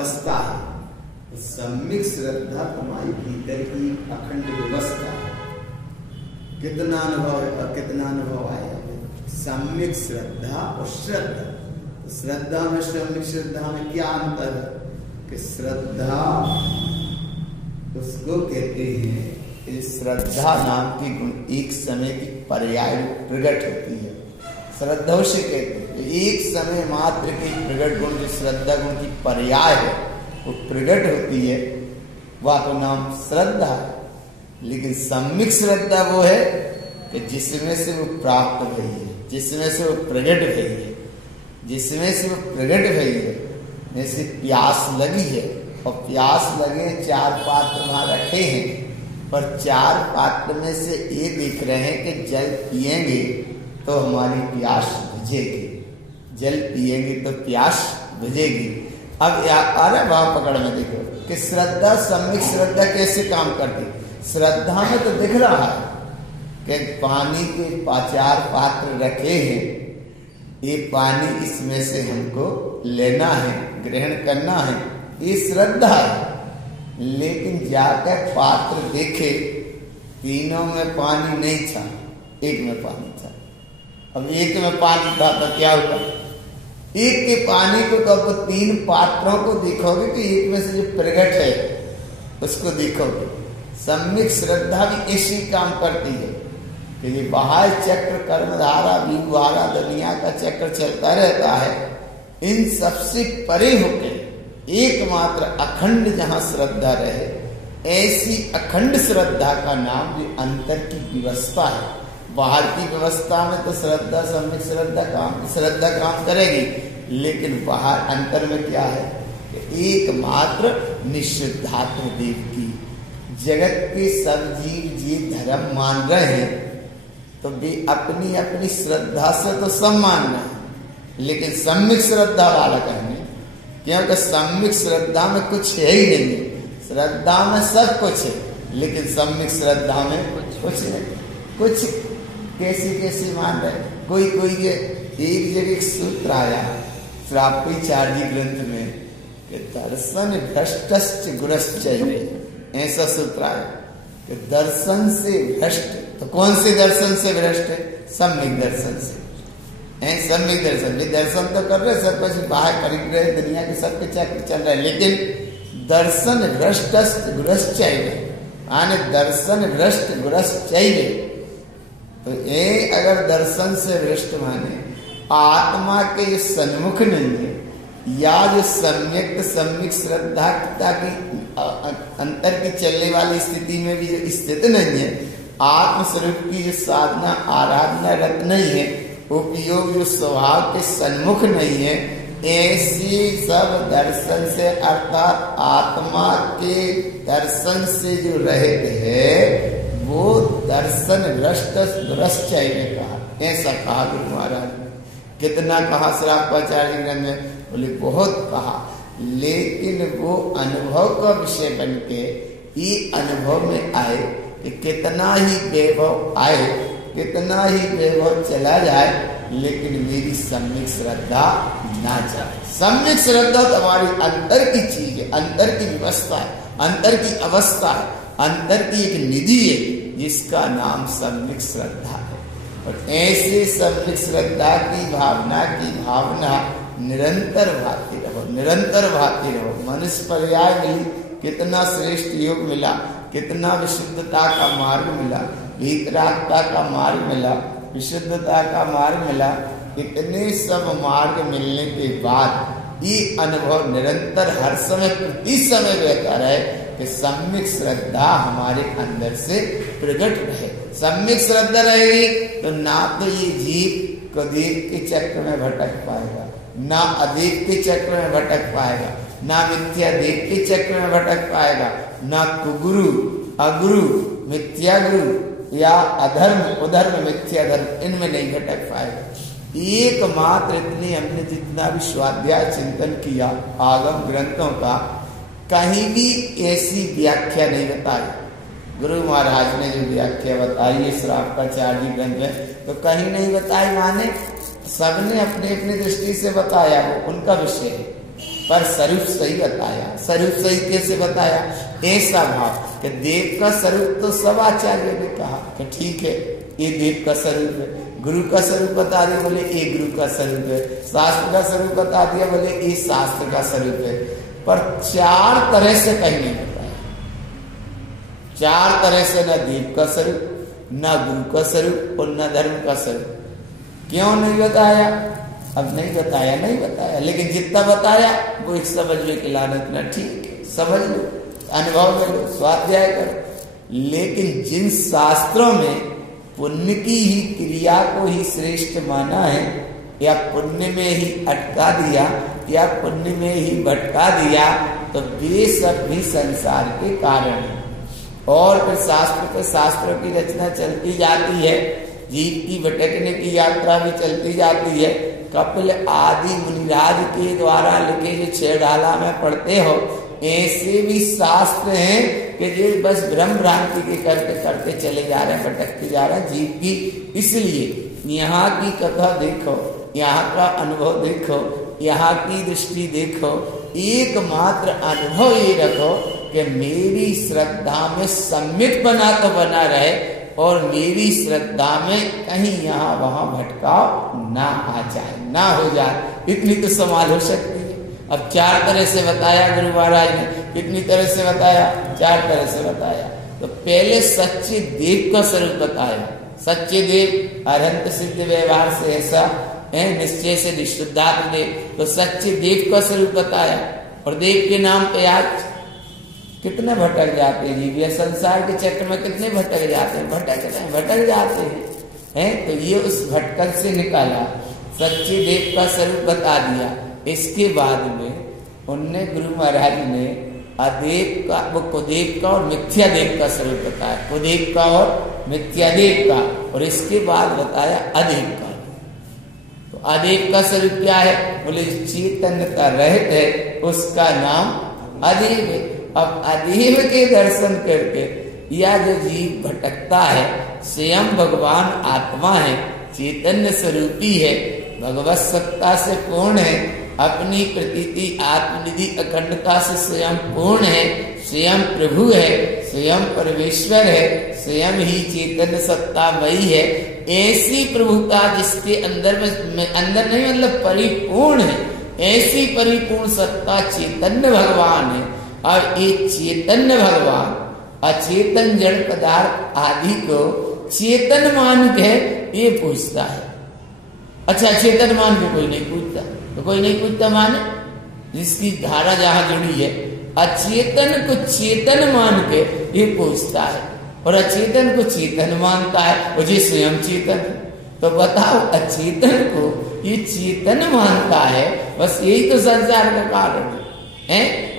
व्यवस्था है। सम्यक श्रद्धा तुम्हारी भीतर की अखंड व्यवस्था है। कितना अनुभव आया सम्यक श्रद्धा और श्रद्धा। तो श्रद्धा में सम्यक श्रद्धा में क्या अंतर है कि श्रद्धा उसको कहते हैं कि श्रद्धा नाम की गुण एक समय की पर्याय प्रकट होती है। श्रद्धा से कहते हैं एक समय मात्र की प्रकट गुण जो श्रद्धा गुण की पर्याय है वो प्रकट होती है, वह तो नाम श्रद्धा है। लेकिन सम्यक श्रद्धा वो है कि जिसमें से वो प्राप्त भई है, जिसमें से वो प्रकट भई है, जिसमें से वो प्रकट भई है। जैसे प्यास लगी है और प्यास लगे 4 पात्र वहां रखे हैं, पर 4 पात्र में से ये देख रहे हैं कि जल पिएंगे तो हमारी प्यास बुझेगी, जल पिएंगे तो प्यास बुझेगी। अब अरे भाव पकड़ में देखो कि श्रद्धा सम्यक श्रद्धा कैसे काम करती। श्रद्धा में तो दिख रहा है कि पानी के 4 पात्र रखे हैं, ये पानी इसमें से हमको लेना है, ग्रहण करना है, ये श्रद्धा है। लेकिन जाकर पात्र देखे तीनों में पानी नहीं था, एक में पानी था। अब एक में पानी था तो क्या हुआ, एक के पानी को तो अब 3 पात्रों को देखोगे कि एक में से जो प्रकट है उसको देखोगे। सम्यक श्रद्धा भी इसी काम करती है कि ये बाह्य चक्र कर्मधारा विवारा दुनिया का चक्र चलता रहता है, इन सबसे परे होकर एकमात्र अखंड जहां श्रद्धा रहे, ऐसी अखंड श्रद्धा का नाम जो अंतर की व्यवस्था है। बाहर की व्यवस्था में तो श्रद्धा सम्यक श्रद्धा काम करेगी, लेकिन बाहर अंतर में क्या है कि एकमात्र निषिद्धात्म देव की जगत के सब जीव जी धर्म मान रहे हैं तो वे अपनी अपनी श्रद्धा से तो सब मान रहे हैं, लेकिन सम्यक श्रद्धा वाला कहने, क्योंकि सम्यक श्रद्धा में कुछ है ही नहीं है। श्रद्धा में सब कुछ है, लेकिन सम्यक श्रद्धा में कुछ नहीं। कुछ कैसी मान रहे, कोई के एक जगह एक सूत्र आया श्रापाचार्य ग्रंथ में कि दर्शन भ्रष्टश्च गुरश्चैव, ऐसा सूत्र आया कि दर्शन से भ्रष्ट। तो कौन से दर्शन से भ्रष्ट है? सम्यक दर्शन से। सम्यक दर्शन भी दर्शन तो कर रहे सब कुछ बाहर खरीद रहे, दुनिया के सबके चक्र चल रहे, लेकिन दर्शन भ्रष्टश्च गुरश्चैव आने दर्शन भ्रष्ट गुरश्चैव। तो ये अगर दर्शन से भ्रष्ट माने आत्मा के ये सन्मुख नहीं है, या जो सम्यक श्रद्धा की अंतर की चलने वाली स्थिति में भी जो स्थित नहीं है, आत्मस्वरूप की जो साधना आराधना रत नहीं है, उपयोग जो स्वभाव के सन्मुख नहीं है, ऐसी सब दर्शन से अर्थात आत्मा के दर्शन से जो रहते हैं वो दर्शन भ्रष्टश्चैव कहा। ऐसा कहा गुरु महाराज ने। कितना कहा श्रापाचार्य ग्रंथ में, बोले बहुत कहा, लेकिन वो अनुभव का विषय बन के ये अनुभव में आए कि कितना ही वैभव आए, कितना ही वैभव चला जाए, लेकिन मेरी सम्यक श्रद्धा ना जाए। सम्यक श्रद्धा तुम्हारी अंतर की चीज है, अंतर की व्यवस्था है, अंतर की अवस्था है, अंतर की एक निधि है, जिसका नाम सम्यक श्रद्धा है। और ऐसे सम्यक श्रद्धा की भावना निरंतर भाती रहो, निरंतर भाती रहो। मनुष्य पर्याय मिली, कितना श्रेष्ठ योग मिला, कितना विशुद्धता का मार्ग मिला, वीतरागता का मार्ग मिला, विशुद्धता का मार्ग मिला। इतने सब मार्ग मिलने के बाद ये अनुभव निरंतर हर समय प्रति समय बहता रहे कि सम्यक श्रद्धा हमारे अंदर से प्रकट रहे। सम्यक श्रद्धा रहेगी तो ना तो ये जीव को देव के चक्र में भटक पाएगा, ना अदेव के चक्र में भटक पाएगा, ना मिथ्या देव के चक्र में भटक पाएगा, ना कुगुरु अगुरु मिथ्या गुरु या अधर्म उधर्म मिथ्या धर्म इनमें नहीं भटक पाएगा। एकमात्र इतनी हमने जितना भी स्वाध्याय चिंतन किया आगम ग्रंथों का, कहीं भी ऐसी व्याख्या नहीं बताई। गुरु महाराज ने जो व्याख्या बताई है श्रापाचार्य ग्रंथ में, तो कहीं नहीं बताई, माने सबने अपने अपनी दृष्टि से बताया, वो उनका विषय है। पर स्वरूप सही बताया। स्वरूप सही कैसे बताया? ऐसा भाव कि देव का स्वरूप तो सब आचार्य ने कहा कि ठीक है ये देव का स्वरूप है, गुरु का स्वरूप बता दिया बोले ये गुरु का स्वरूप है, शास्त्र का स्वरूप बता दिया बोले ये शास्त्र का स्वरूप है, पर चार तरह से कहीं नहीं बताया। चार तरह से न देव का स्वरूप, न गुरु का स्वरूप और न धर्म का स्वरूप। क्यों नहीं बताया? अब नहीं बताया, लेकिन जितना बताया वो एक समझ में कि लानत ना, ठीक है समझ लो, अनुभव में लो, स्वाध्याय करो। लेकिन जिन शास्त्रों में पुण्य की ही क्रिया को ही श्रेष्ठ माना है, या पुण्य में ही अटका दिया या पुण्य में ही भटका दिया, तो वे सब भी संसार के कारण है। और फिर शास्त्रों की रचना चलती जाती है, जीव की भटकने की यात्रा भी चलती जाती है। कपिल आदि मुनिराज के द्वारा लिखे जो 6 डाला में पढ़ते हो, ऐसे भी शास्त्र हैं कि जो बस भ्रम भ्रांति के करते करते चले जा रहे हैं, भटकते जा रहे हैं जीव की। इसलिए यहाँ की कथा देखो, यहाँ का अनुभव देखो, यहाँ की दृष्टि देखो, एकमात्र अनुभव ये रखो कि मेरी श्रद्धा में सम्मित बना तो बना रहे और मेरी श्रद्धा में कहीं यहाँ वहां भटकाव ना आ जाए, ना हो जाए, इतनी तो संभाल हो सकती है। अब 4 तरह से बताया गुरु महाराज ने, कितनी तरह से बताया? 4 तरह से बताया। तो पहले सच्चे देव का स्वरूप बताया। सच्चे देव अरहंत सिद्ध व्यवहार से ऐसा है, निश्चय से निशुद्धात्म देव, तो सच्चे देव का स्वरूप बताया। और देव के नाम पे आज कितने भटक जाते हैं जीव, ये संसार के चक्र में कितने भटक जाते हैं, भटक जाते हैं। तो ये उस भटकन से निकाला, सच्चे देव का स्वरूप बता दिया। इसके बाद में उनने गुरु महाराज ने अदेव का, वो कुदेव का और मिथ्या देव का स्वरूप बताया, कुदेव का और मिथ्या देव का, और इसके बाद बताया अदेव का। तो अदेव का स्वरूप क्या है? बोले चैतन्यता रहित है, उसका नाम अदेव है। अब अदेव के दर्शन करके या जो जीव भटकता है, स्वयं भगवान आत्मा है, चैतन्य स्वरूपी है, भगवत सत्ता से पूर्ण है, अपनी प्रतीति आत्मनिधि अखंडता से स्वयं पूर्ण है, स्वयं प्रभु है, स्वयं परमेश्वर है, स्वयं ही चैतन्य सत्तामयी है। ऐसी प्रभुता जिसके अंदर में अंदर नहीं मतलब परिपूर्ण है, ऐसी परिपूर्ण सत्ता चैतन्य भगवान है। और ये चैतन्य भगवान अचेतन जड़ पदार्थ आदि को चेतन मान के ये पूछता है। अच्छा, चेतन मान के कोई नहीं पूछता, तो कोई नहीं पूछता माने जिसकी धारा जहां जुड़ी है, अचेतन को चेतन मान के ये पूछता है, और अचेतन को चेतन मानता है, वो जी स्वयं चेतन है। तो बताओ, अचेतन को ये चेतन मानता है, बस यही तो संसार का कारण है।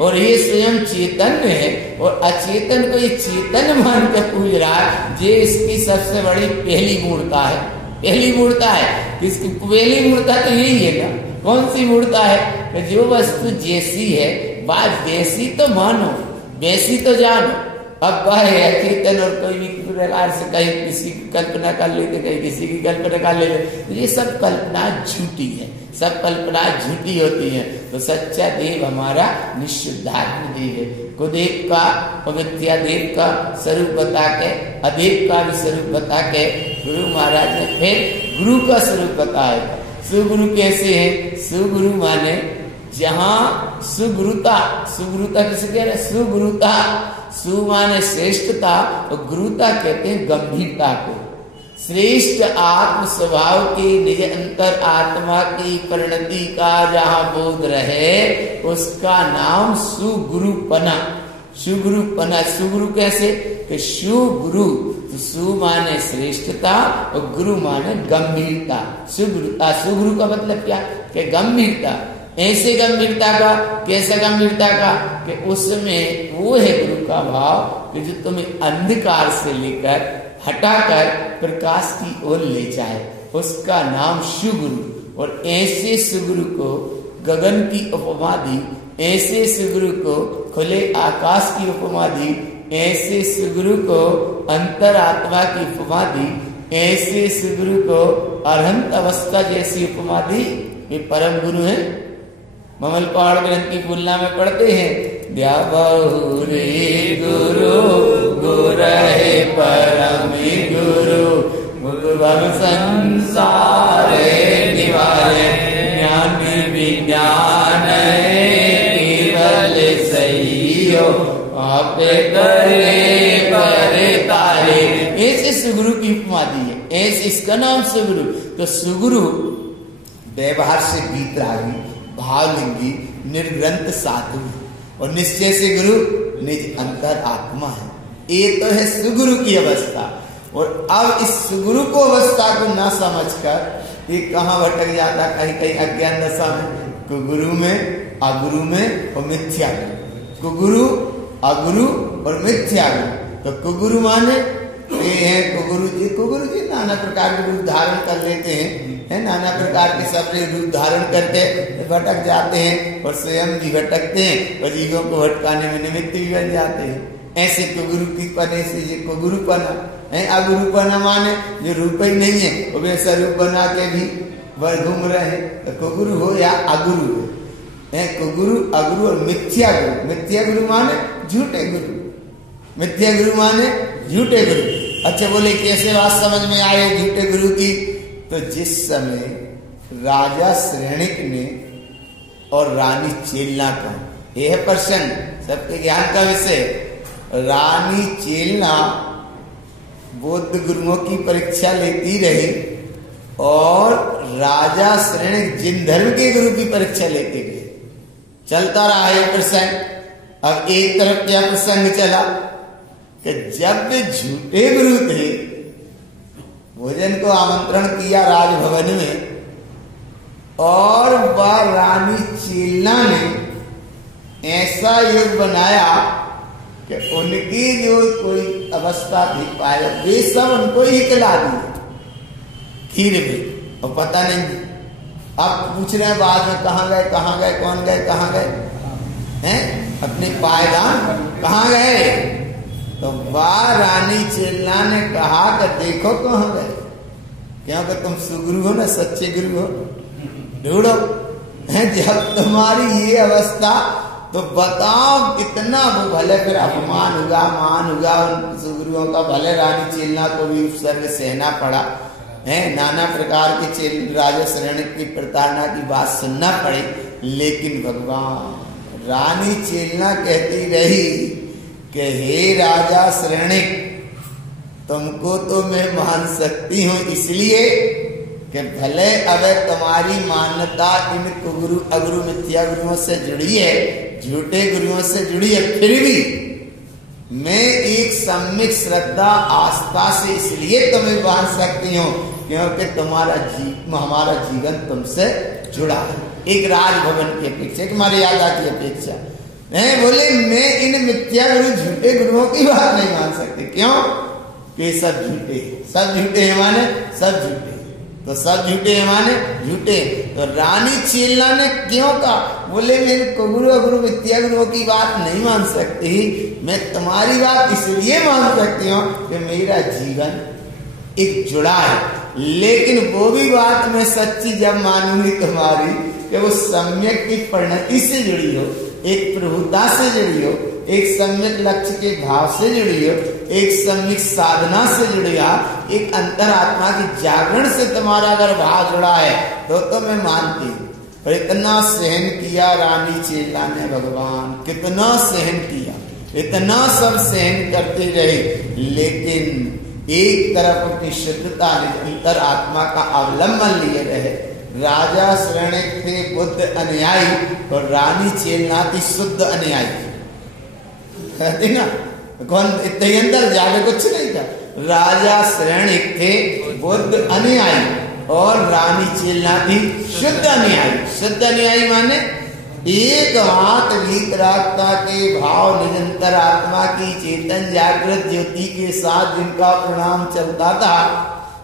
और ये स्वयं चेतन है और अचेतन को ये चेतन मान के पूछ रहा है। ये इसकी सबसे बड़ी पहली मूर्ता है, पहली मूर्ता है। इसकी पहली मूर्ता तो यही है ना। कौन सी मूर्ता है? जो वस्तु जैसी है बात वैसी तो मानो, वैसी तो जानो। अब वह है अचेतन और कोई भी प्रकार से कहीं किसी की कल्पना कर लेते, कहीं किसी की कल्पना कर लेते, तो ये सब कल्पना झूठी है, सब कल्पना झूठी होती है। तो सच्चा देव हमारा निशुद्धात्म देव है। कुदेव का पवित्या देव का स्वरूप बता के, अदेव का भी स्वरूप बता के गुरु महाराज ने फिर गुरु का स्वरूप बताया। सुगुरु कैसे है? सुगुरु माने जहाँ सुगुरुता, सुगुरुता किसे कह रहे? सुगुरुता, सु माने श्रेष्ठता और गुरुता कहते हैं गंभीरता को। श्रेष्ठ आत्म स्वभाव की निज अंतर आत्मा की परिणति का जहाँ बोध रहे, उसका नाम सुगुरुपना। सुगुरुपना, सुगुरु कैसे? कि सुगुरु, तो सु माने श्रेष्ठता और गुरु माने गंभीरता। सुगुरुता, सुगुरु का मतलब क्या? कि गंभीरता। ऐसे गंभीरता का, कैसा गंभीरता का? कि उसमें वो है गुरु का भाव कि जो तुम्हें अंधकार से लेकर हटाकर प्रकाश की ओर ले जाए, उसका नाम सुगुरु। और ऐसे सुगुरु को गगन की उपमा दी, ऐसे सुगुरु को खुले आकाश की उपमा दी, ऐसे सुगुरु को अंतरात्मा की उपमा दी, ऐसे सुगुरु को अरहंत अवस्था जैसी उपमा दी। ये परम गुरु है, ममल पहाड़ ग्रंथ की तुलना में पढ़ते हैं, द्यावहु रे गुरु गुरहे परम गुरु, गुरु भव संसारे निवारे, ज्ञान विज्ञान केवल सही हो, आपे करे करे तारे। ऐसे सुगुरु की उपमा दी है, ऐसे इसका नाम सुगुरु। तो सुगुरु व्यवहार से बीतरागी, भावलिंगी, निर्ग्रंथ साधु और निश्चय से गुरु निज अंतर आत्मा है। ये तो है सुगुरु की अवस्था। और अब इस सुगुरु को अवस्था को ना समझकर ये कहाँ भटक जाता, कहीं कहीं अज्ञान दशा में, कुगुरु में, अगुरु में और मिथ्या गुरु। कुगुरु, अगुरु और मिथ्या गुरु। तो कुगुरु माने ये है कुगुरु जी नाना प्रकार के रूप धारण कर लेते हैं, है नाना प्रकार के सब रूप धारण करके भटक जाते हैं और स्वयं भी भटकते हैं और जीवों को भटकाने में निमित्त भी बन जाते हैं। ऐसे कुगुरु की पने से ये कुगुरुपना है। अगुरुपना माने जो रूप ही नहीं है वो वैसा रूप बना के भी वर घूम रहे हैं, तो कुगुरु हो या अगुरु हो, है कुगुरु, अगुरु और मिथ्या गुरु। मिथ्या गुरु माने झूठे गुरु, मिथ्या गुरु माने झूठे गुरु। अच्छा बोले कैसे बात समझ में आए झूठे गुरु की? तो जिस समय राजा श्रेणिक ने और रानी चेलना का, यह प्रश्न सबके ज्ञान का विषय, रानी चेलना बौद्ध गुरुओं की परीक्षा लेती रही और राजा श्रेणिक जिन धर्म के गुरु की परीक्षा लेते गए। चलता रहा ये प्रसंग। अब एक तरफ क्या प्रसंग चला कि जब वे झूठे गुरु थे, भोजन को आमंत्रण किया राजभवन में और वह रानी चेलना ने ऐसा योग बनाया कि उनकी जो कोई अवस्था थी पाया, वे सब उनको ही खिला दिए खीर में और पता नहीं। अब पूछ रहे हैं बाद में कहाँ गए, कहाँ गए, कौन गए, कहाँ गए हैं, अपने पायदान कहाँ गए? तो वह रानी चेलना ने कहा कि देखो कहाँ गए, क्योंकि तुम सुगुरु हो ना, सच्चे गुरु हो, ढूंढो। जब तुम्हारी ये अवस्था तो बताओ कितना वो भले फिर अपमान हुआ, मान हुआ उन सुगुरुओं का, भले रानी चेलना को भी उपसर्ग सहना पड़ा है, नाना प्रकार के चेल राजा श्रेणिक की प्रताड़ना की बात सुनना पड़ी, लेकिन भगवान रानी चेलना कहती रही कि हे राजा श्रेणिक, तुमको तो मैं मान सकती हूँ इसलिए कि भले अगर तुम्हारी मान्यता इन कुगुरु अगुरु मिथ्या गुरुओं से जुड़ी है, झूठे गुरुओं से जुड़ी है, फिर भी मैं एक सम्यक श्रद्धा आस्था से इसलिए तुम्हें मान सकती हूँ क्योंकि हमारा जीवन तुमसे जुड़ा है, एक राजभवन की अपेक्षा, एक मर्यादा की अपेक्षा। नहीं बोले मैं इन मिथ्या गुरु झूठे गुरुओं की बात नहीं मान सकती। क्यों? कि सब झूठे, सब झूठे हैं माने सब झूठे, तो सब झूठे हैं माने झूठे। तो रानी चेलना ने क्यों कहा? बोले मैं कुगुरु अगुरु मिथ्या गुरुओं की बात नहीं मान सकती, मैं तुम्हारी बात इसलिए मान सकती हूँ कि मेरा जीवन एक जुड़ा है, लेकिन वो भी बात मैं सच्ची जब मानूंगी तुम्हारी कि वो सम्यक की परिणति से जुड़ी हो, एक प्रभुता से जुड़ी हो, एक सम्यक लक्ष्य के भाव से जुड़ी हो, एक सम्यक साधना से जुड़ी हो, एक अंतरात्मा की जागरण से तुम्हारा अगर भाव जुड़ा है तो मैं मानती हूँ। पर इतना सहन किया रानी चेलना ने, भगवान कितना सहन किया, इतना सब सहन करते रहे, लेकिन एक तरफ अपनी शुद्धता अंतरात्मा का अवलंबन लिए रहे। राजा श्रेणिक थे बुद्ध अनुयायी और रानी चेलना थी शुद्ध अनुयायी, कहते ना कौन इतने अंदर जाके कुछ नहीं था। राजा श्रेणिक थे बुद्ध अनुयायी और रानी चेलना थी शुद्ध अनुयायी। शुद्ध अनुयायी माने एक मात्र वीतरागता के भाव निरंतर आत्मा की चेतन जागृत ज्योति के साथ जिनका परिणाम चलता था,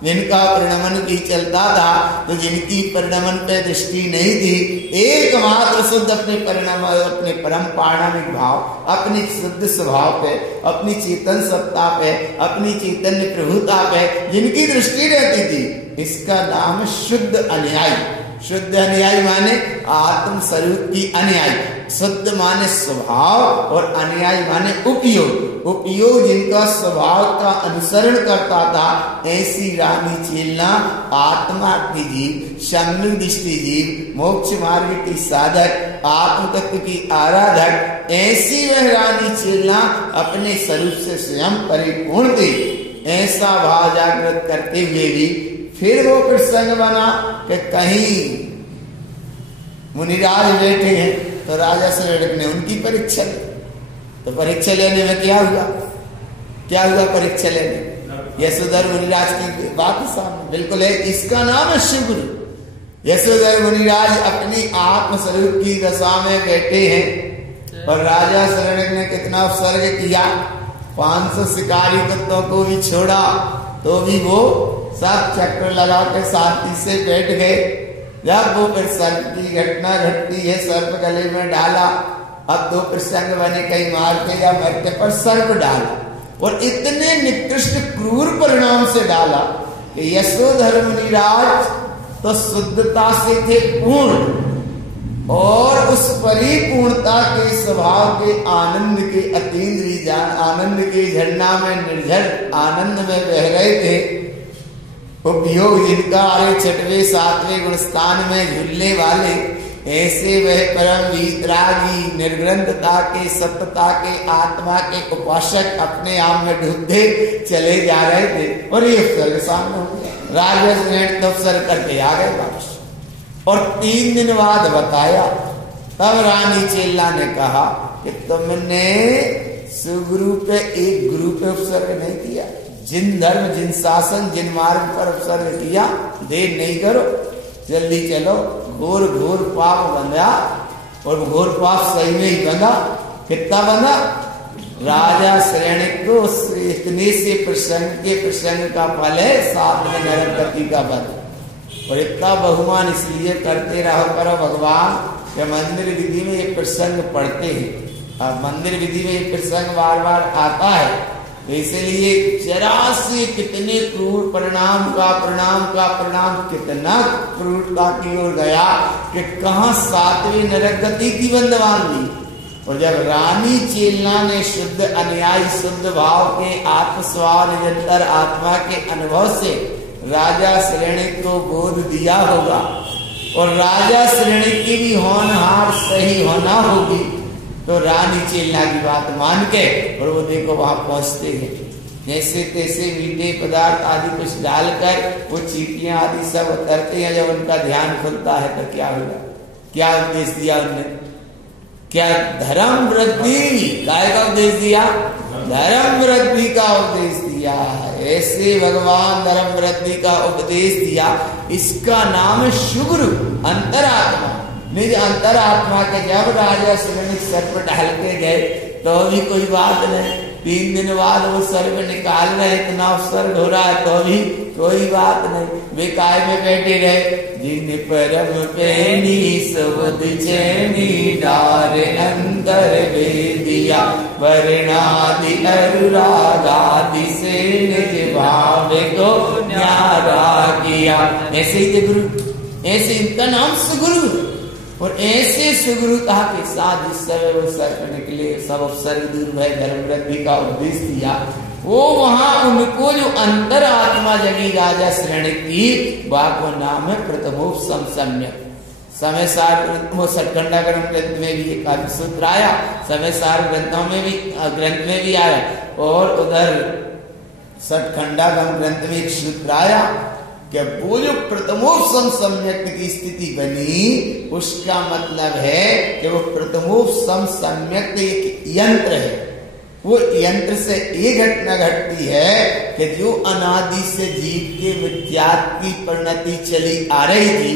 जिनका परिणमन भी चलता था, तो जिनकी परिणमन पे दृष्टि नहीं थी, एकमात्र शुद्ध अपने परिणाम, अपने परम पारणामिक भाव, अपनी शुद्ध स्वभाव पे, अपनी चेतन सत्ता पे, अपनी चैतन्य प्रभुता पे जिनकी दृष्टि रहती थी, इसका नाम शुद्ध अनुयायी। शुद्ध अनुयायी माने आत्म स्वरूप की अनुयायी, शुद्ध माने स्वभाव और अनुयायी माने उपयोग। उपयोग जिनका स्वभाव का अनुसरण करता था, ऐसी रानी चेलना आत्मा की जीव, सम्यक दृष्टि जीव, मोक्ष मार्ग की साधक, आत्म तत्व की आराधक, ऐसी वह रानी चेलना अपने स्वरूप से स्वयं परिपूर्ण थी। ऐसा भाव जागृत करते हुए भी फिर वो प्रसंग बना कि कहीं मुनिराज बैठे हैं तो राजा श्रेणिक ने उनकी परीक्षा ली। तो परीक्षा लेने में क्या हुआ? क्या हुआ परीक्षा लेने? यशोधर मुनिराज की बात सामने बिल्कुल है। इसका नाम है शिवगुरु। यशोधर मुनिराज अपनी आत्म स्वरूप की दशा में बैठे हैं और राजा श्रेणिक ने कितना उपसर्ग किया, 500 शिकारी कुत्तों को भी छोड़ा तो भी वो सब चक्कर लगा के शांति से बैठ गए। जब वो फिर सर्प की घटना घटती है, सर्प गले में डाला। अब 2 प्रसंग बने, कहीं मारते या मरते पर सर्प डाला और इतने निकृष्ट क्रूर परिणाम से डाला कि यशोधर मुनिराज तो शुद्धता से थे पूर्ण और उस परिपूर्णता के स्वभाव के आनंद के अतीन्द्रिय आनंद के झरना में निर्झर आनंद में बह रहे थे। उपयोग जिनका आरे 6वें 7वें गुणस्थान में झूलने वाले, ऐसे वह परम वीतरागी निर्ग्रंथता के, सत्यता के, आत्मा के उपासक अपने आप में डूबते चले जा रहे थे। और ये अवसर सामने हो गया। राजा श्रेष्ठ अवसर करके आ गए वापस और 3 दिन बाद बताया। तब रानी चेला ने कहा कि तुमने सुगुरु पे एक गुरु पे उपसर्ग नहीं किया। जिन धर्म, जिन शासन, जिन मार्ग पर उपसर्ग किया, देर नहीं करो, जल्दी चलो। घोर घोर पाप बंधा और घोर पाप सही में ही बंधा। कितना बंधा? राजा श्रेणिक को इतने से प्रसंग का फल है 7 में नरक गति का फल। और इतना बहुमान इसलिए करते रहो करो भगवान कि मंदिर विधि में ये प्रसंग पढ़ते हैं। अब मंदिर विधि में ये प्रसंग बार बार आता है, इसलिए जरा से कितने क्रूर परिणाम कितना क्रूरता की ओर गया कि कहां 7वें नरक गति की बंद बांध ली। और जब रानी चेलना ने शुद्ध अनुयायी, शुद्ध भाव के आत्मस्वाद निरंतर आत्मा के अनुभव से राजा श्रेणिक को बोध दिया होगा और राजा श्रेणिक की भी होनहार सही होना होगी, तो रानी चेलना की बात मान के और वो देखो वहां पहुंचते हैं। जैसे तैसे मीठे पदार्थ आदि कुछ डालकर वो चीटियां आदि सब उतरते हैं। जब उनका ध्यान खुलता है तो क्या होगा? क्या उपदेश दिया उनने? क्या धर्म वृद्धि का उपदेश दिया? धर्म वृद्धि का उपदेश दिया। ऐसे भगवान धर्म वृद्धि का उपदेश दिया। इसका नाम है सुगुरु, अंतरात्मा। निज अंतरात्मा के जब राजा श्रेणिक सर्प डाल के गए तो भी कोई बात नहीं। 3 दिन बाद वो सर्प निकाल रहे, इतना उपसर्ग हो रहा है तो भी कोई बात नहीं। वे काय में बैठे रहे। जिन परम पैनी सबद चैनी डार अंतर वेदिया, वर्णादि अनुरागादि से निज भाव को न्यारा किया। ऐसे ही थे गुरु, ऐसे इनका नाम सुगुरु। और ऐसे सुगुरुता के साथ जिस समय वो सर्प निकले, सब उपसर्ग दूर भय धर्म वृद्धि का उपदेश दिया, वो वहां उनको जो अंतर आत्मा जगी राजा श्रेणिक की, वाको नाम है प्रथमोपम सम्यक। समय सार वो सतखंडा ग्रंथ में भी एक सूत्र आया, समय सार ग्रंथ में भी आया और उधर सतखंडा ग्रंथ में एक सूत्र आया कि वो जो प्रथमोपम सम्यक की स्थिति बनी, उसका मतलब है कि वो प्रथमोपम सम्यक एक यंत्र है। वो यंत्र से ये घटना घटती है कि जो अनादि से जीव के मिथ्यात्व की परिणति चली आ रही थी,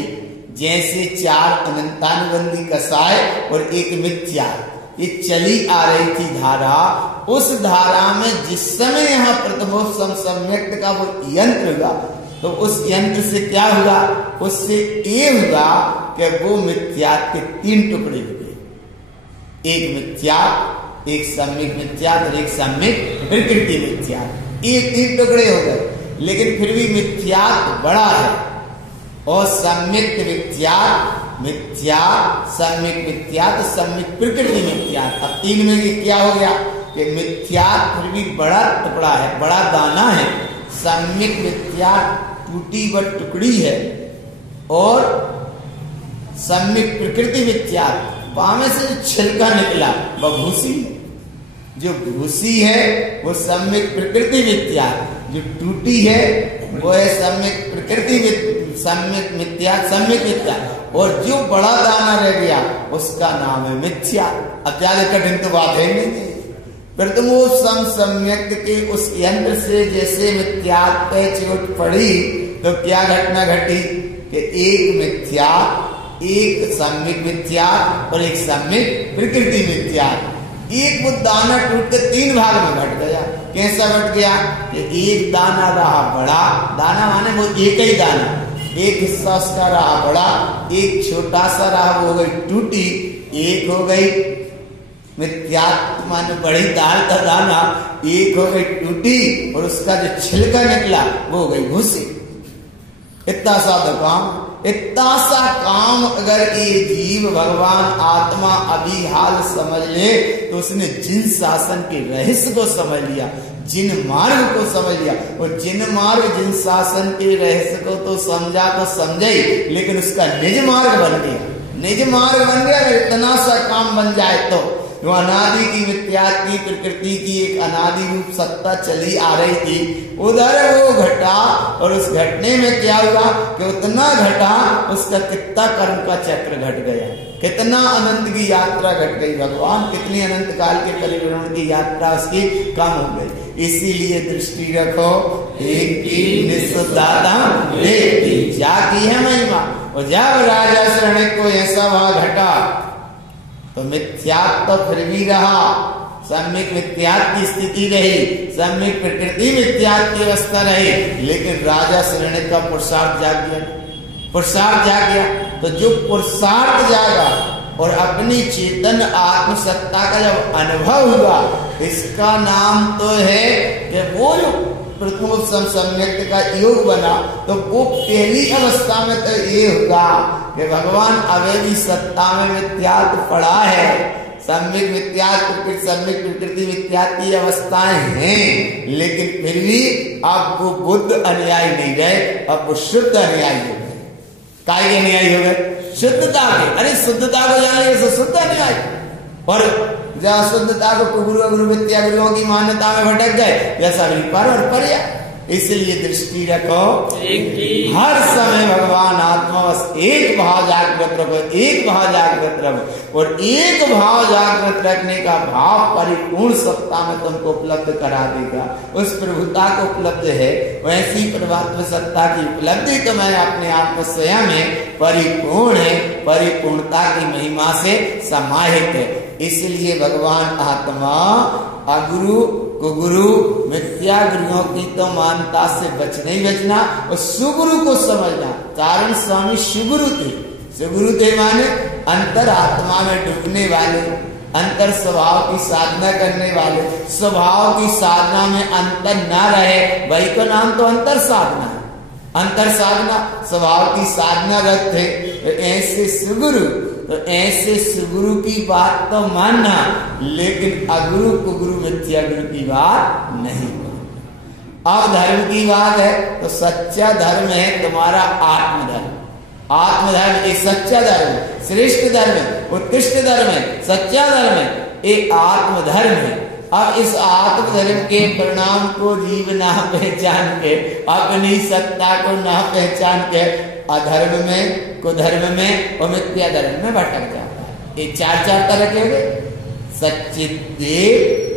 जैसे 4 अनंतानुबंधी कसाय और एक मिथ्या, ये चली आ रही थी धारा। उस धारा में जिस समय यहाँ प्रथमोपम सम्यक का वो यंत्र हुआ, तो उस यंत्र से क्या हुआ? उससे ये हुआ कि वो मिथ्यात्व के 3 टुकड़े हो गए। एक मिथ्या, एक सम्यक मिथ्या और एक सम्यक प्रकृति मिथ्या। ये 3 टुकड़े हो गए, लेकिन फिर भी मिथ्यात्व बड़ा है। और सम्यक मिथ्या, मिथ्या सम्यक मिथ्या, तो सम्यक प्रकृति मिथ्या। अब 3 में क्या हो गया कि मिथ्या फिर भी बड़ा टुकड़ा है, बड़ा दाना है। सम्यक मिथ्या टूटी व टुकड़ी है, और सम्यक प्रकृति मिथ्या पामे से जो छिलका निकला वह भूसी है। जो भूसी है वो सम्यक प्रकृति मिथ्या, जो टूटी है वो है सम्यक प्रकृति सम्यक मिथ्या, सम्यक मिथ्या। और जो बड़ा दाना रह गया उसका नाम है मिथ्या। अब ज्यादा कठिन तो बात है नहीं। फिर तुम वो सम्यक के उस यंत्र से जैसे मिथ्या पे चोट पड़ी तो क्या घटना घटी कि एक मिथ्या, एक सम्यक मिथ्या और एक सम्यक प्रकृति मिथ्या। एक वो दाना टूट के 3 भाग में घट गया। कैसा घट गया कि एक दाना रहा बड़ा, दाना माने वो एक ही दाना, एक हिस्सा उसका रहा बड़ा, एक छोटा सा रहा वो हो गई टूटी, एक हो गई मिथ्या माने बड़ी दाल का दाना, एक हो गई टूटी, और उसका जो छिलका निकला वो हो गई भूसी। इतना सा तो काम, इतना सा काम अगर ये जीव भगवान आत्मा अभी हाल समझ ले तो उसने जिन शासन के रहस्य को समझ लिया, जिन मार्ग को समझ लिया। और जिन मार्ग जिन शासन के रहस्य को तो समझा तो समझे, लेकिन उसका निज मार्ग बन गया, निज मार्ग बन गया। अगर इतना सा काम बन जाए तो जो अनादि की मिथ्या की प्रकृति की एक अनादि रूप सत्ता चली आ रही थी, उधर वो घटा, और उस घटने में क्या हुआ कि उतना घटा उसका कितना कर्म का चक्र घट गया, कितना अनंत की यात्रा घट गई। भगवान कितनी अनंत काल के परिभ्रमण की यात्रा उसकी कम हो गई। इसीलिए दृष्टि रखो एक की निस्दाता जाकी है महिमा। और जब राजा शरण को ऐसा वहां घटा तो मिथ्यात्व तो फिर भी रहा, सम्यक मिथ्यात्व की स्थिति रही, सम्यक प्रकृति मिथ्यात्व की अवस्था रही, लेकिन राजा शरण का पुरुषार्थ जाग गया, पुरुषार्थ जाग गया। तो जो पुरुषार्थ जागा और अपनी चेतन आत्मसत्ता का जब अनुभव हुआ, इसका नाम तो है कि वो जो प्रथम सम्यक का योग बना, तो वो पहली अवस्था में तो ये होगा कि भगवान अवैधी सत्ता में मिथ्यात्व पड़ा है। सम्यक मिथ्यात्व, सम्यक प्रकृति मिथ्यात्व की अवस्थाएं हैं, लेकिन फिर भी अब वो बुद्ध अनुयायी नहीं रहे, अब वो शुद्ध अनुयायी हो गए। काय के अनुयायी हो गए? शुद्धता के। अरे शुद्धता को जान लिया तो शुद्ध अनुयायी। और जहाँ शुद्धता को गुरु गुरु मिथ्या गुरुओं की मान्यता में भटक गए, वैसा भी पर और पर्या। इसलिए दृष्टि रखो हर समय भगवान आत्मा बस एक भाव जागृत रखो, एक भाव जागृत रखो। और एक भाव जागृत रखने का भाव परिपूर्ण सत्ता में तुमको उपलब्ध करा देगा। उस प्रभुता को उपलब्ध है, वैसी परमात्मा सत्ता की उपलब्धि तो मैं अपने आत्म स्वयं में परिपूर्ण है, परिपूर्णता की महिमा से समाहित है। इसलिए भगवान आत्मा अगुरु गुरु मिथ्या गुरुओं की तो मानता से बचना ही बचना, और सुगुरु को समझना। कारण स्वामी सुगुरु थे। सुगुरु थे माने अंतर आत्मा में डूबने वाले, अंतर स्वभाव की साधना करने वाले। स्वभाव की साधना में अंतर ना रहे, वही का नाम तो अंतर साधना है। अंतर साधना स्वभाव की साधना रखते ऐसे सुगुरु। तो ऐसे सुगुरु की बात तो मानना, लेकिन अगुरु कुगुरु मिथ्या गुरु की बात नहीं। अब धर्म की बात है तो सच्चा धर्म है तुम्हारा आत्मधर्म। आत्मधर्म एक सच्चा धर्म है, श्रेष्ठ धर्म है, उत्कृष्ट धर्म है, सच्चा धर्म है, एक आत्मधर्म है। अब इस आत्मधर्म के परिणाम को जीव ना पहचान के, अपनी सत्ता को ना पहचान के अधर्म में, कुधर्म में और मिथ्या धर्म में भटक जाता है। ये चार तरह के हो गए, सच्चे देव,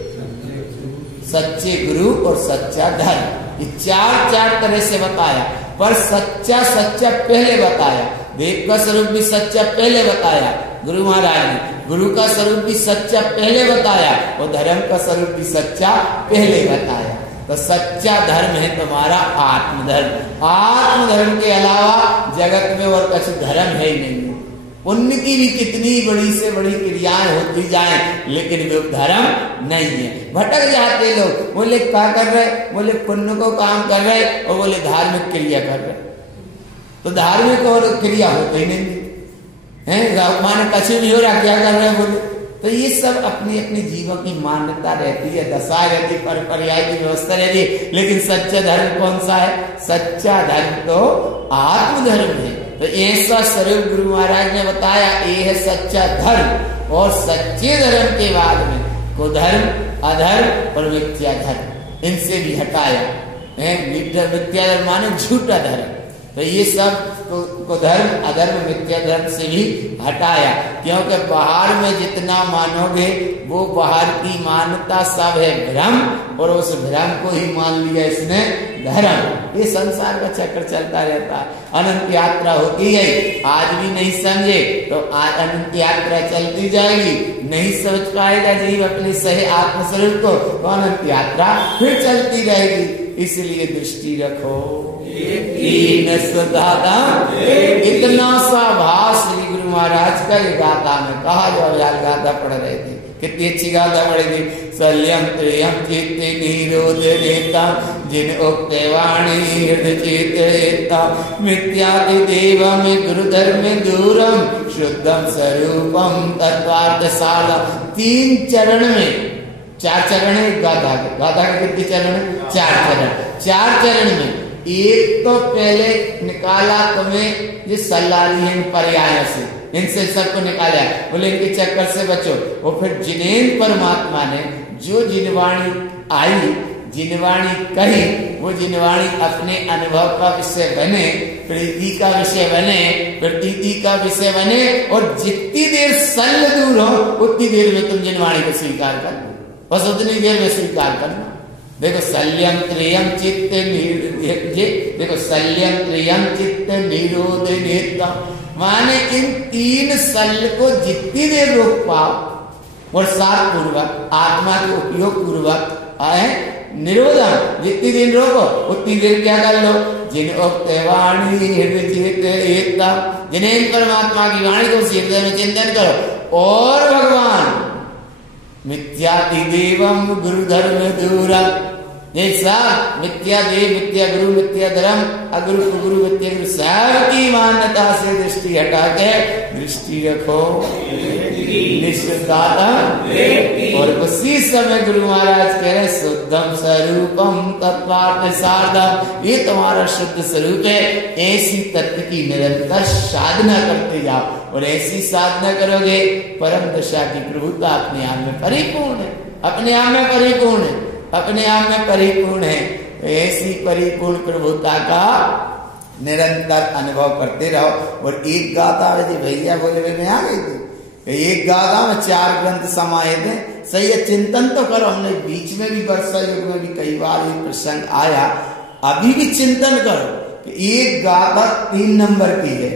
सच्चे गुरु और सच्चा धर्म। ये चार तरह से बताया, पर सच्चा पहले बताया। देव का स्वरूप भी सच्चा पहले बताया गुरु महाराज ने, गुरु का स्वरूप भी सच्चा पहले बताया, और धर्म का स्वरूप भी सच्चा पहले बताया। तो सच्चा धर्म है तुम्हारा आत्मधर्म। आत्मधर्म के अलावा जगत में और कुछ धर्म है ही नहीं। पुण्य की भी कितनी बड़ी से बड़ी क्रियाएं होती जाएं, लेकिन वो धर्म नहीं है। भटक जाते लोग, बोले क्या कर रहे, बोले पुण्य को काम कर रहे, और बोले धार्मिक क्रिया कर रहे। तो धार्मिक और क्रिया होते ही नहीं है। माने कछ भी हो रहा, क्या कर रहे हैं बोले। तो ये सब अपनी अपनी जीवों की मान्यता रहती है, दशा रहती, पर पर्याय की व्यवस्था रहती है। लेकिन सच्चा धर्म कौन सा है? सच्चा धर्म तो आत्मधर्म है। तो ऐसा स्वरूप गुरु महाराज ने बताया, ये है सच्चा धर्म। और सच्चे धर्म के बाद में कुधर्म, अधर्म और मिथ्या धर्म, इनसे भी हटाया है। मिथ्या धर्म माने झूठा धर्म। तो ये सब को धर्म, अधर्म, मिथ्या धर्म से भी हटाया। क्योंकि बाहर में जितना मानोगे वो बाहर की मान्यता सब है भ्रम, और उस भ्रम को ही मान लिया इसने धर्म। ये संसार का चक्र चलता रहता है। अनंत यात्रा होती है, आज भी नहीं समझे तो आज अनंत यात्रा चलती जाएगी। नहीं समझ पाएगा जीव अपने सही आत्मस्वरूप को, तो अनंत यात्रा फिर चलती रहेगी। इसलिए दृष्टि रखो दादा। इतना सा भाव श्री गुरु महाराज का ये गाथा में कहा। जो यार गाथा पढ़ रहे थे, कितनी अच्छी गाथा पढ़ी थी। सल्यम त्रियम चित्ते निरोध रेता, जिन उक्ते वाणी हृदय चेता, मिथ्यादि देवम गुरु धर्म दूरम, शुद्धम स्वरूपम तत्वार्थ साला। 3 चरण में, 4 चरण है गाथा के। गाथा के कितने चरण है? 4 चरण। 4 चरण में एक तो पहले निकाला तुम्हें ये सल्लानी पर्याय से, इनसे सबको निकाला, बोले इनके चक्कर से बचो। और फिर जिनेन परमात्मा ने जो जिनवाणी आई, जिनवाणी कही, वो जिनवाणी अपने अनुभव का विषय बने, प्रीति का विषय बने, प्रतीति का विषय बने। और जितनी देर सल्ल दूर हो उतनी देर में तुम जिनवाणी को स्वीकार कर लो, बस उतनी देर में स्वीकार करना। देखो सल्यम त्रियम चित्त देखो सल्यम त्रियम चित्त निरोध नेता, माने इन 3 सल को जितनी देर रोक पाओ और साथ पूर्वक आत्मा के उपयोग पूर्वक आए निरोधन, जितनी देर रोको उतनी देर क्या कर लो? जिन वाणी हृदय, जिन्हें परमात्मा की वाणी को हृदय में चिंतन करो। और भगवान मिथ्याति देवम गुरु धर्म दूरम, जैसा मिथ्या देव, मिथ्या गुरु, मिथ्या धर्म, अगुरु गुरु, मिथ्या गुरु, सब की मान्यता से दृष्टि हटा के दृष्टि रखो निष्काता। और उसी समय गुरु महाराज कह रहे शुद्धम स्वरूपम तत्वार्थ साधम, ये तुम्हारा शुद्ध स्वरूप है। ऐसी तत्व की निरंतर साधना करते जाओ, और ऐसी साधना करोगे परम दशा की प्रभुता अपने आप में परिपूर्ण है, अपने आप में परिपूर्ण है, अपने आप में परिपूर्ण है। ऐसी परिपूर्ण प्रभुता का निरंतर अनुभव करते रहो। और एक गाथा में जी भैया बोले मैं आ गई थी, एक गाथा में 4 ग्रंथ समाये थे। सही है, चिंतन तो करो। हमने बीच में भी वर्षा युग में भी कई बार ये प्रसंग आया, अभी भी चिंतन करो। एक गाथा 3 नंबर की है,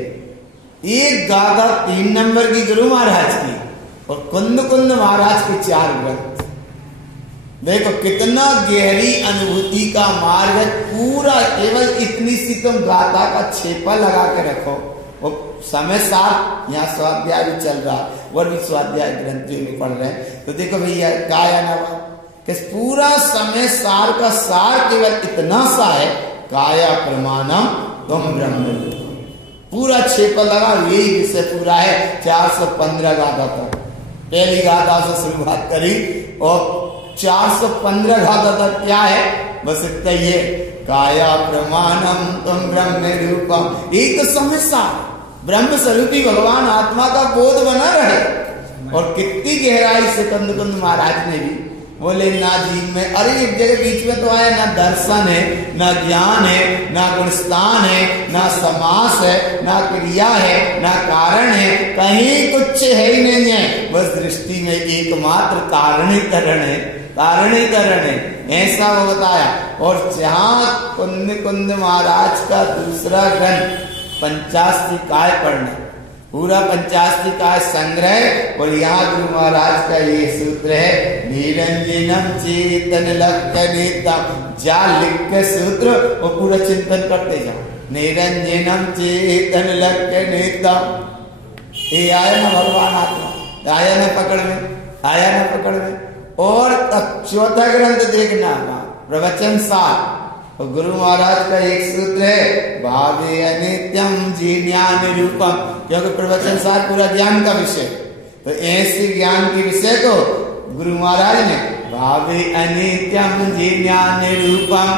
एक गाथा 3 नंबर की गुरु महाराज की, और कुंद कुंद महाराज के 4 ग्रंथ। देखो कितना गहरी अनुभूति का मार्ग है पूरा। केवल इतनी सी तुम गाथा का छेपा लगा के रखो। वो समय साथ यहाँ स्वाध्याय भी चल रहा, और भी स्वाध्याय ग्रंथ भी पढ़ रहे हैं। तो देखो भैया काया नवा कि पूरा समय सार का सार केवल इतना सा है, काया प्रमाणम तुम ब्रह्म। पूरा छेपा लगा, यही विषय पूरा है। 415 गाथा तक पहली गाथा से शुरुआत करी, और 415 गाथा तक क्या है? बस इतना ही है, काया प्रमाणम तुम ब्रह्म रूपम। एक तो समय सार ब्रह्म स्वरूपी भगवान आत्मा का बोध बना रहे। और कितनी गहराई से कुंद कुंद महाराज ने भी बोले ना जीव में, अरे एक जगह बीच में तो आया, ना दर्शन है, ना ज्ञान है, ना गुणस्थान है, ना समास है, ना क्रिया है, ना कारण है, कहीं कुछ है ही नहीं है। बस दृष्टि में एकमात्र कारणीकरण है, कारणीकरण है, ऐसा वो बताया। और जहाँ कुंद कुंद महाराज का दूसरा ग्रंथ पंचास्तिकाय पढ़ने, पूरा पंचास्तिकाय संग्रह, और यहाँ गुरु महाराज का ये सूत्र है, निरंजनम चेतन लक्षणितम। जा लिख के सूत्र वो पूरा चिंतन करते जाओ। निरंजनम चेतन लक्षणितम, ये आया ना भगवान आत्मा, आया ना पकड़ में, आया ना पकड़ में। और अब चौथा ग्रंथ देखना, प्रवचन सार, और गुरु महाराज का एक सूत्र है, भावे अनित्यम ज्ञान रूपम, क्योंकि प्रवचन सार पूरा ज्ञान का विषय, तो ऐसे ज्ञान के विषय को गुरु महाराज ने भावे अनित्यम ज्ञान रूपम,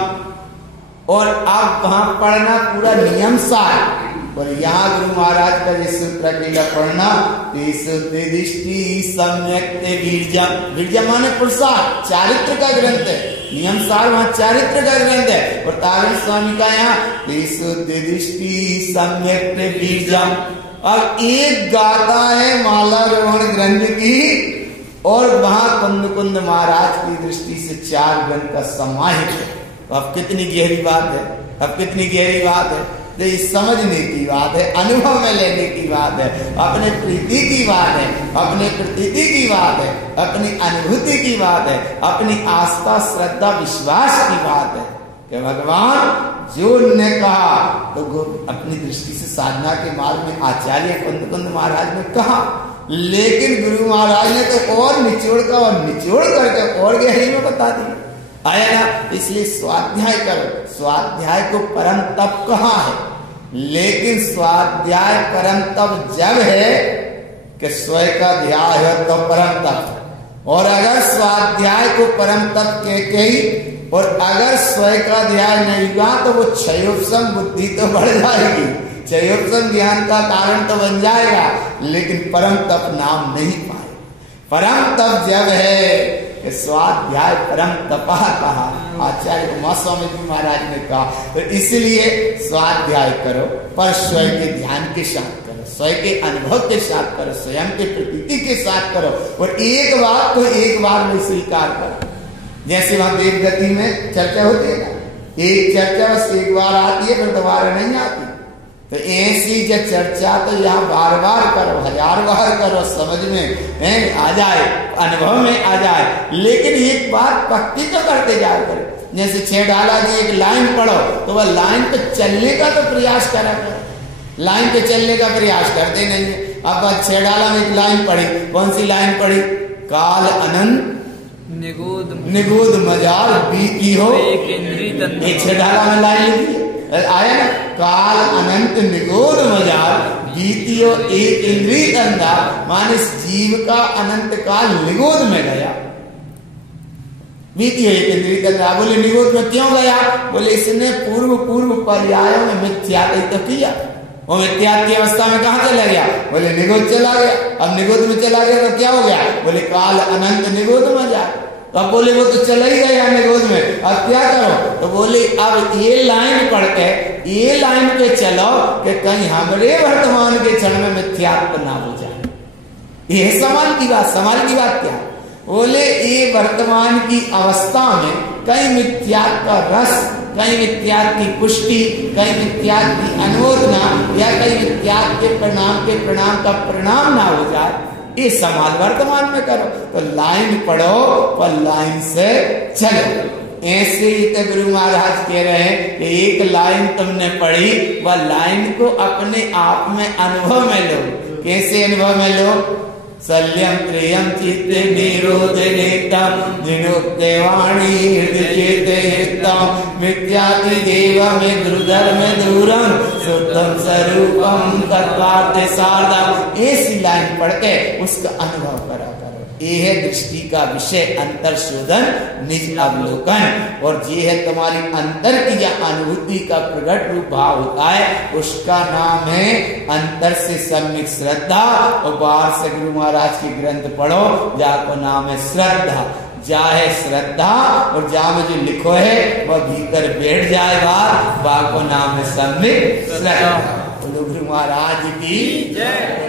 और आप वहां पढ़ना पूरा नियम सार, और यहाँ गुरु महाराज का ये सूत्र अकेला पढ़ना, दृष्टि सम्यक वीर्यम, वीर्यम माने पुरुषार्थ, चारित्र का ग्रंथ है, नियम सार वहां चारित्र का ग्रंथ है। और तारण स्वामी का यहाँ दृष्टि सम्यक वीर्यम। अब एक गाथा है माला रोहण ग्रंथ की, और वहां कुंद कुंद महाराज की दृष्टि से 4 ग्रंथ का समाहित है। अब कितनी गहरी बात है, अब कितनी गहरी बात है, तो ये समझने की बात है, अनुभव में लेने की बात है, अपने प्रीति की बात है, अपने प्रतीति की बात है, अपनी अनुभूति की बात है, अपनी आस्था श्रद्धा विश्वास की बात है कि भगवान जो ने कहा, तो अपनी दृष्टि से साधना के मार्ग में आचार्य कुंद कुंद महाराज ने कहा, लेकिन गुरु महाराज ने तो और निचोड़ का और निचोड़ करके और गहरी में बता दिया, आया ना। इसलिए स्वाध्याय करो, स्वाध्याय को परम तप कहा है, लेकिन स्वाध्याय परम तप जब है कि स्वयं का ध्यान है तो परम तप, और अगर स्वाध्याय को परम तप कह के और अगर स्वयं का ध्यान नहीं हुआ तो वो क्षयोपम बुद्धि तो बढ़ जाएगी, क्षयोपम ज्ञान का कारण तो बन जाएगा, लेकिन परम तप नाम नहीं पाए। परम तप जब है स्वाध्याय परम तपा कहा, आचार्य उमा स्वामी जी महाराज ने कहा, तो इसलिए स्वाध्याय करो, पर स्वयं के ध्यान के साथ करो, स्वयं के अनुभव के साथ करो, स्वयं के प्रतीति के साथ करो, और एक बात तो एक बार में स्वीकार करो। जैसे वहां देव गति में चर्चा होती है ना, एक चर्चा बस एक बार आती है फिर दोबारा नहीं आती, तो ऐसी जो चर्चा तो यहाँ बार बार करो, 1000 बार करो, समझ में आ जाए, अनुभव में आ जाए, लेकिन एक बात पक्की तो करते जाया करो। जैसे 6 डाला की एक लाइन पढ़ो तो वह लाइन पे चलने का तो प्रयास करा करो, लाइन पे चलने का प्रयास करते नहीं है। अब 6 डाला में एक लाइन पढ़ी, कौन सी लाइन पढ़ी, काल अनंत निगूद मजाल बीती हो एक 6 डाला में लाइन लिखी आया ना, काल अनंत निगोद मजार बीतियो एक इंद्रिय अंधा, माने जीव का अनंत काल निगोद में गया, बीतियो एक इंद्रिय अंधा। बोले निगोद में क्यों गया, बोले इसने पूर्व पर्यायों में मिथ्यात्व तो किया, वो मिथ्यात्व की अवस्था में कहाँ चला गया, बोले निगोद चला गया। अब निगोद में चला गया तो क्या हो गया, बोले काल अनंत निगोद मजार। तो अब बोले वो तो चला ही गया निगोद में, अब क्या करो, तो बोले अब ये लाइन पढ़ के ये लाइन पे चलो कि कहीं हमारे वर्तमान के क्षण में मिथ्यात्व ना हो जाए। ये सवाल की बात क्या, बोले ये वर्तमान की अवस्था में कहीं मिथ्यात्व का रस, कहीं मिथ्यात्व की पुष्टि, कहीं मिथ्यात्व की अनुमोदना, या कहीं मिथ्यात्व के प्रणाम का परिणाम ना हो जाए, ये सवाल वर्तमान में करो। तो लाइन पढ़ो पर लाइन से चलो। ऐसे ही तो गुरु महाराज कह रहे हैं कि एक लाइन तुमने पढ़ी, वह लाइन को अपने आप में अनुभव में लो। कैसे अनुभव में लो, शल्यम प्रियम चित्ते निरोधनेतम जिनोक्ते वाणी हृदय चेतयितम मिथ्याति देवं द्रुधर्म दूरम शुद्धम स्वरूपम तत्वार्थ साधम। ऐसी लाइन पढ़ के उसका अनुभव करा करो। ये है दृष्टि का विषय, अंतर शोधन निज अवलोकन, और ये है तुम्हारी अंतर की जो अनुभूति का प्रकट रूप भाव होता है, उसका नाम है अंतर से सम्यक श्रद्धा। और बाहर से गुरु महाराज की ग्रंथ पढ़ो, जाको नाम है श्रद्धा, जा है श्रद्धा, और जा में जो लिखो है वह भीतर बैठ जाए बात को नाम है सम्यक श्रद्धा। गुरु महाराज की जय।